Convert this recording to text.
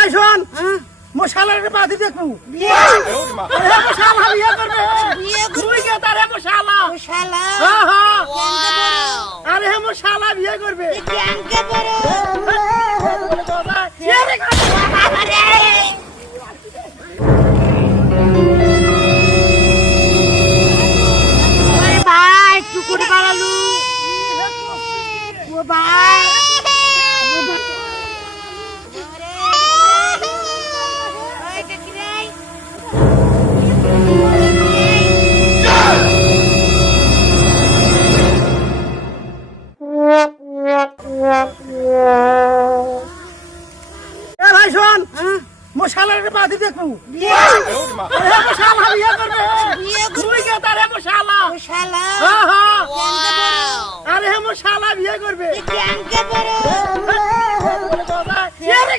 ভাই শোন মশালার বাদি দেখবো মশালা বিয়ে করবে তুই কে তারে মশালা মশালা হ্যাঁ হ্যাঁ কেন আরে মশালা বিয়ে করবে কেন বড় ভাই টুকুরি বাড়ালু ও ভাই ভাই শোন মশালার বাদি দেখবো মশালা বিয়ে করবে তুই কে তারে মশালা মশালা হ্যাঁ হ্যাঁ কেন বড় আরে মশালা বিয়ে করবে কেন বড় আরে